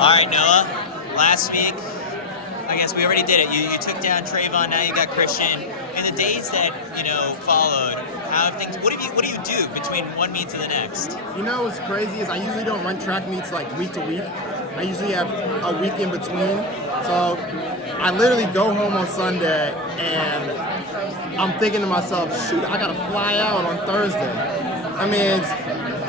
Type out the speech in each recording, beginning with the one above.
All right, Noah. Last week, I guess we already did it. You took down Trayvon. Now you got Christian. In the days that followed, how have things? What do you do between one meet to the next? You know what's crazy is I usually don't run track meets like week to week. I usually have a week in between. So I literally go home on Sunday and I'm thinking to myself, shoot, I gotta fly out on Thursday. I mean,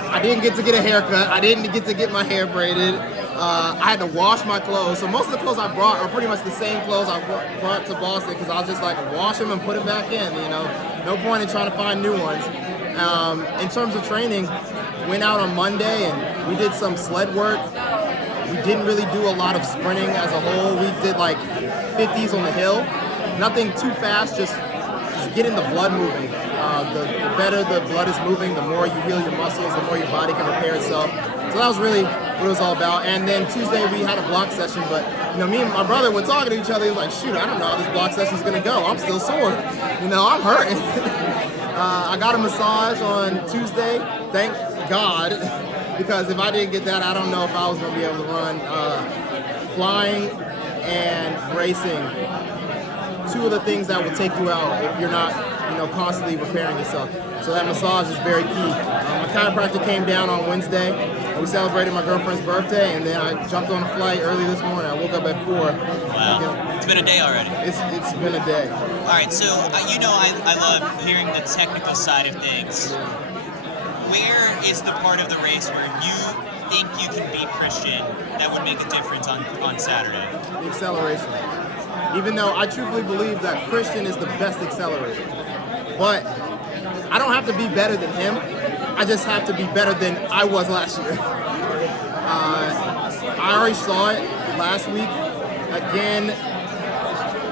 I didn't get to get a haircut. I didn't get to get my hair braided. I had to wash my clothes. So most of the clothes I brought are pretty much the same clothes I brought to Boston because I'll just like wash them and put it back in, No point in trying to find new ones. In terms of training, went out on Monday and we did some sled work. We didn't really do a lot of sprinting as a whole. We did like 50s on the hill. Nothing too fast, just getting the blood moving. The better the blood is moving, the more you heal your muscles, the more your body can repair itself. So that was really what it was all about. And then Tuesday we had a block session, but me and my brother were talking to each other. He was like, shoot, I don't know how this block session's gonna go. I'm still sore. I'm hurting. I got a massage on Tuesday, thank God, because if I didn't get that, I don't know if I was gonna be able to run. Flying and racing, two of the things that will take you out if you're not, constantly repairing yourself. So that massage is very key. My chiropractor came down on Wednesday. We celebrated my girlfriend's birthday, and then I jumped on a flight early this morning. I woke up at 4. Wow, it's been a day already. It's been a day. All right, so I love hearing the technical side of things. Where is the part of the race where you think you can beat Christian that would make a difference on Saturday? The acceleration. Even though I truthfully believe that Christian is the best accelerator. But I don't have to be better than him. I just have to be better than I was last year. I already saw it last week. Again,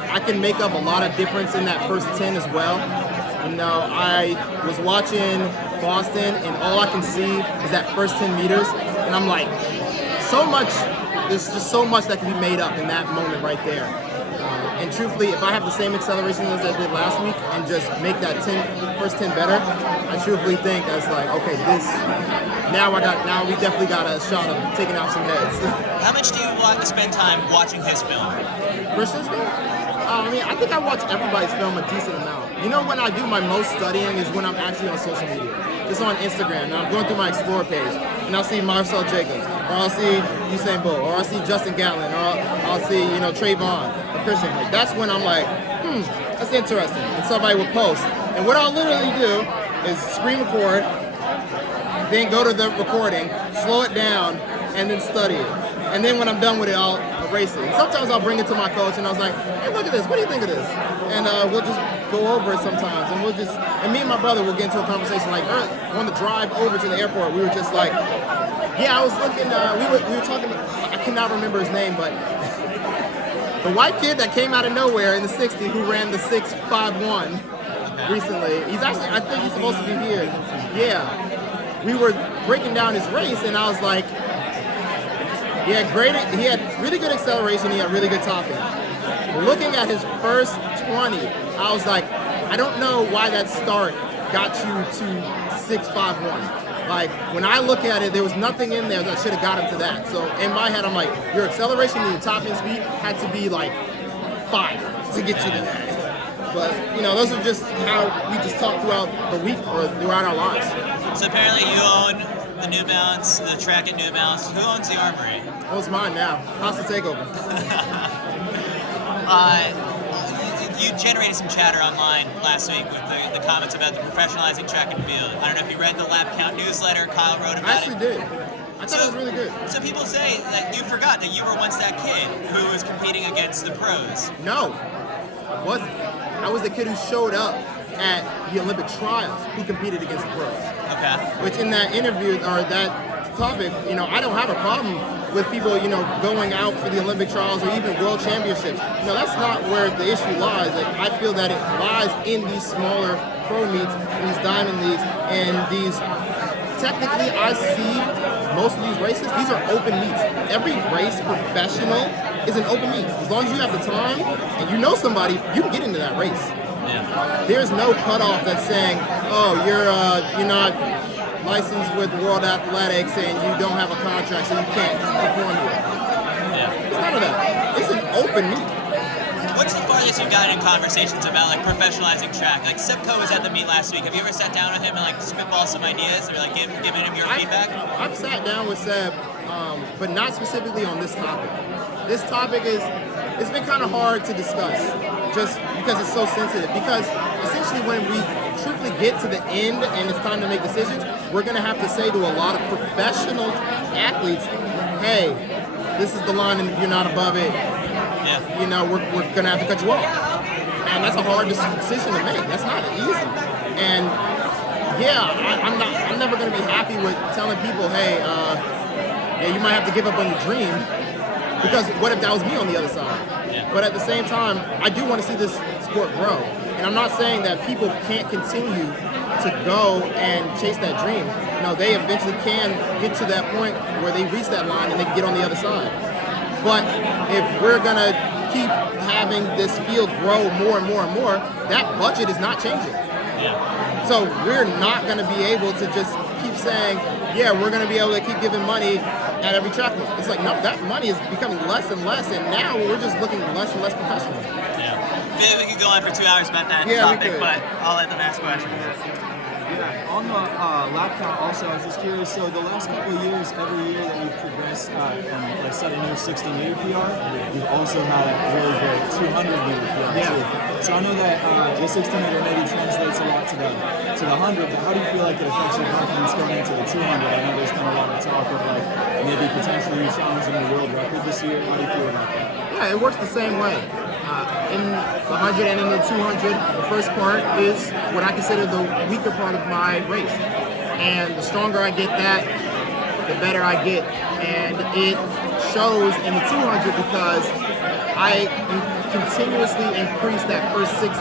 I can make up a lot of difference in that first 10 as well. I was watching Boston and all I can see is that first 10 meters. And I'm like, there's just so much that can be made up in that moment right there. And truthfully, if I have the same acceleration as I did last week and just make that first 10 better, I truthfully think that's like, okay, now we definitely got a shot of taking out some heads. How much do you want to spend time watching his film? Christian's film? I think I watch everybody's film a decent amount. When I do my most studying is when I'm actually on social media. Just on Instagram. Now I'm going through my Explore page, and I'll see Marcel Jacobs, or I'll see Usain Bolt, or I'll see Justin Gatlin, or I'll see, Trayvon, or Christian. Like, that's when I'm like, that's interesting. And somebody will post. And what I'll literally do is screen record, then go to the recording, slow it down, and then study it. And then when I'm done with it, I'll erase it. And sometimes I'll bring it to my coach, and I was like, hey, look at this. What do you think of this? And we'll just go over it sometimes. And me and my brother will get into a conversation like on the drive over to the airport. We were just like, I was looking, we were talking, I cannot remember his name, but the white kid that came out of nowhere in the 60 who ran the 6.51 recently, he's actually, I think he's supposed to be here. Yeah. We were breaking down his race, and I was like, he had really good acceleration, he had really good topping. Looking at his first 20, I was like, I don't know why that start got you to 6.51. Like, when I look at it, there was nothing in there that should have got him to that. So in my head, I'm like, your acceleration and your topping speed had to be like 5 to get you to that. But, those are just how we just talk throughout the week or throughout our lives. So apparently you own the New Balance, the track at New Balance. Who owns the Armory? Oh, it's mine now. Hostile takeover. You generated some chatter online last week with the comments about the professionalizing track and field. I don't know if you read the lap count newsletter Kyle wrote about it. I actually did. I thought it was really good. So people say that you forgot that you were once that kid who was competing against the pros. No, I wasn't. I was the kid who showed up at the Olympic trials who competed against the pros. Okay. Which in that interview or that topic, I don't have a problem with people, going out for the Olympic trials or even world championships. That's not where the issue lies. Like, I feel that it lies in these smaller pro meets, in these diamond leagues, and these, technically I see most of these races, these are open meets. Every race professional is an open meet. As long as you have the time and you know somebody, you can get into that race. Yeah. There's no cutoff that's saying, oh, you're not licensed with World Athletics and you don't have a contract, so you can't perform here. open meet. What's the farthest you've gotten in conversations about like professionalizing track? Like Sipco was at the meet last week. Have you ever sat down with him and like spitball some ideas or like giving him your feedback? I've sat down with Seb, but not specifically on this topic. This topic it's been kind of hard to discuss just because it's so sensitive. Because essentially when we truthfully get to the end and it's time to make decisions, we're going to have to say to a lot of professional athletes, hey, this is the line, and if you're not above it, you know, we're going to have to cut you off. And that's a hard decision to make. That's not easy. And yeah, I'm never going to be happy with telling people, hey, yeah, you might have to give up on your dream, because what if that was me on the other side? But at the same time, I do want to see this sport grow. And I'm not saying that people can't continue to go and chase that dream. No, they eventually can get to that point where they reach that line and they can get on the other side. But if we're going to keep having this field grow more and more and more, that budget is not changing. So we're not going to be able to just keep saying, yeah, we're going to be able to keep giving money at every track meet. It's like, no, that money is becoming less and less, and now we're just looking less and less professional. We could go on for 2 hours about that topic, but I'll let them ask questions. Yeah, on the lap count also, I was just curious, so the last couple of years, every year that you've progressed and like set a new 60-meter PR, you've also had a really great 200-meter PR too. So I know that the 60-meter maybe translates a lot to the 100, but how do you feel like it affects your confidence going into the 200? I know there's been a lot of talk of like maybe potentially challenging the world record this year. How do you feel about that? Yeah, it works the same way. In the 100 and in the 200, the first part is what I consider the weaker part of my race. And the stronger I get that, the better I get. And it shows in the 200 because I continuously increase that first 60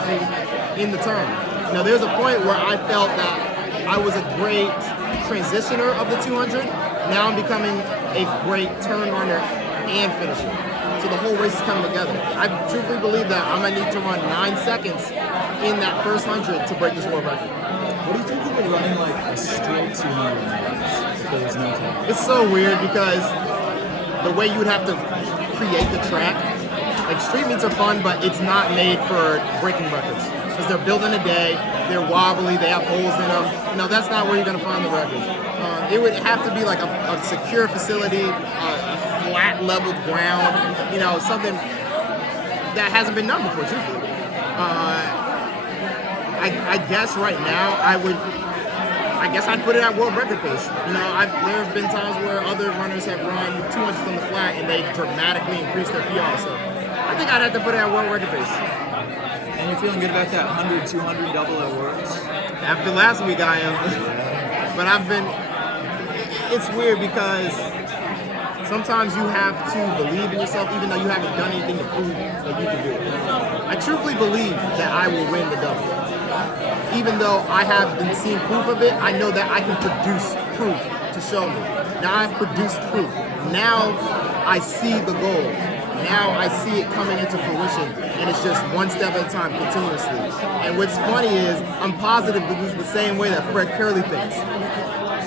in the turn. Now, there's a point where I felt that I was a great transitioner of the 200. Now I'm becoming a great turn runner and finisher. So the whole race is coming together. I truthfully believe that I'm going to need to run 9 seconds in that first 100 to break this world record. What do you think of it running like a straight 200 if there was no time? It's so weird because the way you would have to create the track, like street meets are fun, but it's not made for breaking records. Because they're built in a day, they're wobbly, they have holes in them. You know, that's not where you're going to find the records. It would have to be like a secure facility, flat leveled ground, you know, something that hasn't been done before, truthfully. I guess right now I'd put it at world record pace. You know, there have been times where other runners have run 200s on the flat and they dramatically increased their PR. So I think I'd have to put it at world record pace. And you're feeling good about that 100, 200 double at Worlds? After last week I am. But it's weird because sometimes you have to believe in yourself even though you haven't done anything to prove that you can do it. I truthfully believe that I will win the double. Even though I haven't seen proof of it, I know that I can produce proof to show me. Now I've produced proof. Now I see the goal. Now I see it coming into fruition, and it's just one step at a time, continuously. And what's funny is I'm positive that this is the same way that Fred Curley thinks.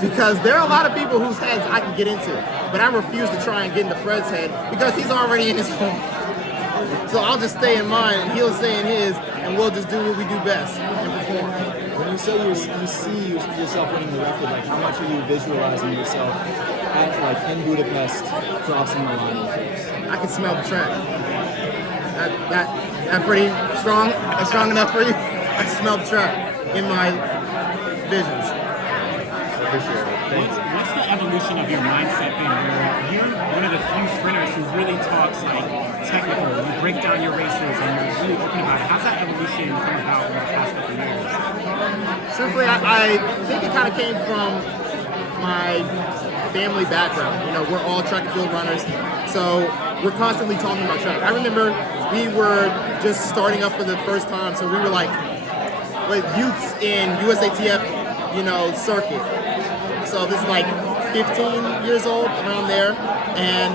Because there are a lot of people whose heads I can get into, but I refuse to try and get into Fred's head because he's already in his home. So I'll just stay in mine and he'll stay in his, and we'll just do what we do best and perform. When you say you see yourself winning the record, like how much are you visualizing yourself at like in Budapest crossing the line first? I can smell the track. That pretty strong? That's strong enough for you? I smell the track in my visions. What's the evolution of your mindset been? You're one of the few sprinters who really talks like technical. You break down your races and you're really open about it. How's that evolution come about in the past couple of years? Truthfully, I think it kind of came from my family background. You know, we're all track and field runners, so we're constantly talking about track. I remember we were just starting up for the first time, so we were like with youths in USATF, you know, circuit. So this is like 15 years old, around there. And,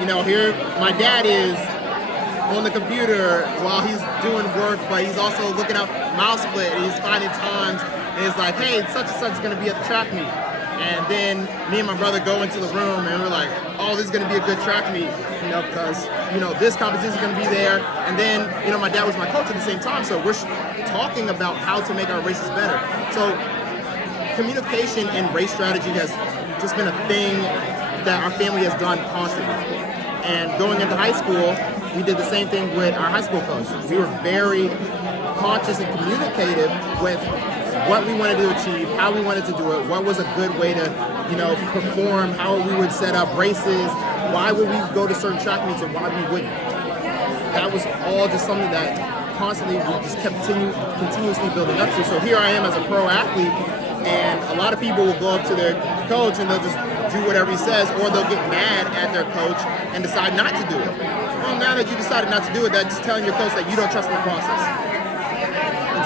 you know, here my dad is on the computer while he's doing work, but he's also looking up mile split and he's finding times. And it's like, hey, such and such is going to be at the track meet. And then me and my brother go into the room and we're like, oh, this is going to be a good track meet, because, this competition is going to be there. And then, my dad was my coach at the same time, so we're talking about how to make our races better. So communication and race strategy has just been a thing that our family has done constantly. And going into high school, we did the same thing with our high school coach. We were very conscious and communicative with what we wanted to achieve, how we wanted to do it, what was a good way to, perform, how we would set up races, why would we go to certain track meets and why we wouldn't. That was all just something that constantly we just kept continuously building up to. So here I am as a pro athlete, and a lot of people will go up to their coach and they'll just do whatever he says, or they'll get mad at their coach and decide not to do it. Well, now that you decided not to do it, that's telling your coach that you don't trust the process.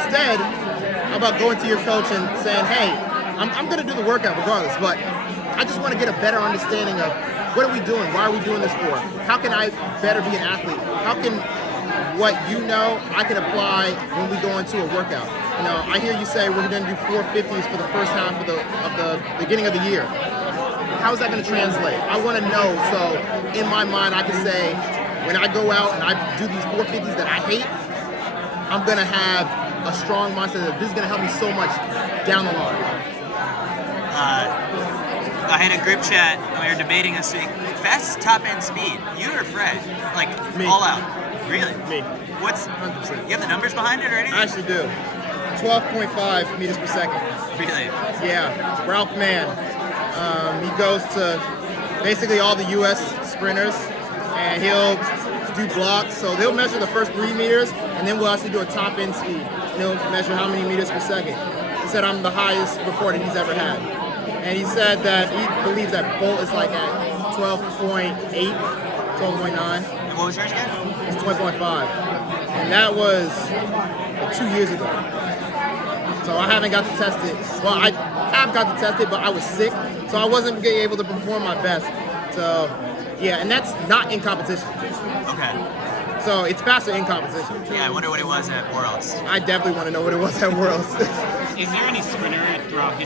Instead, how about going to your coach and saying, hey, I'm going to do the workout regardless, but I just want to get a better understanding of what are we doing? Why are we doing this for? How can I better be an athlete? How can what I can apply when we go into a workout? I hear you say we're going to do 450s for the first half of the beginning of the year. How is that going to translate? I want to know, so in my mind I can say, when I go out and I do these 450s that I hate, I'm going to have a strong mindset that this is going to help me so much down the line. I had a group chat and we were debating this week. Fastest top end speed, you or Fred? Like, Me. all out. Really? Me. What's 100%. You have the numbers behind it or anything? I actually do. 12.5 meters per second. Really? Yeah, Ralph Mann. He goes to basically all the U.S. sprinters, and he'll do blocks. So they'll measure the first 3 meters, and then we'll actually do a top end speed. And he'll measure how many meters per second. He said I'm the highest recorded he's ever had. And he said that he believes that Bolt is like at 12.8, 12.9. And what was yours again? It's 12.5. And that was 2 years ago. So I haven't got to test it. Well, I have got to test it, but I was sick, so I wasn't able to perform my best. So, yeah, and that's not in competition. Okay. So it's faster in competition. Yeah, I wonder what it was at Worlds. I definitely want to know what it was at Worlds. Is there any sprinter throughout history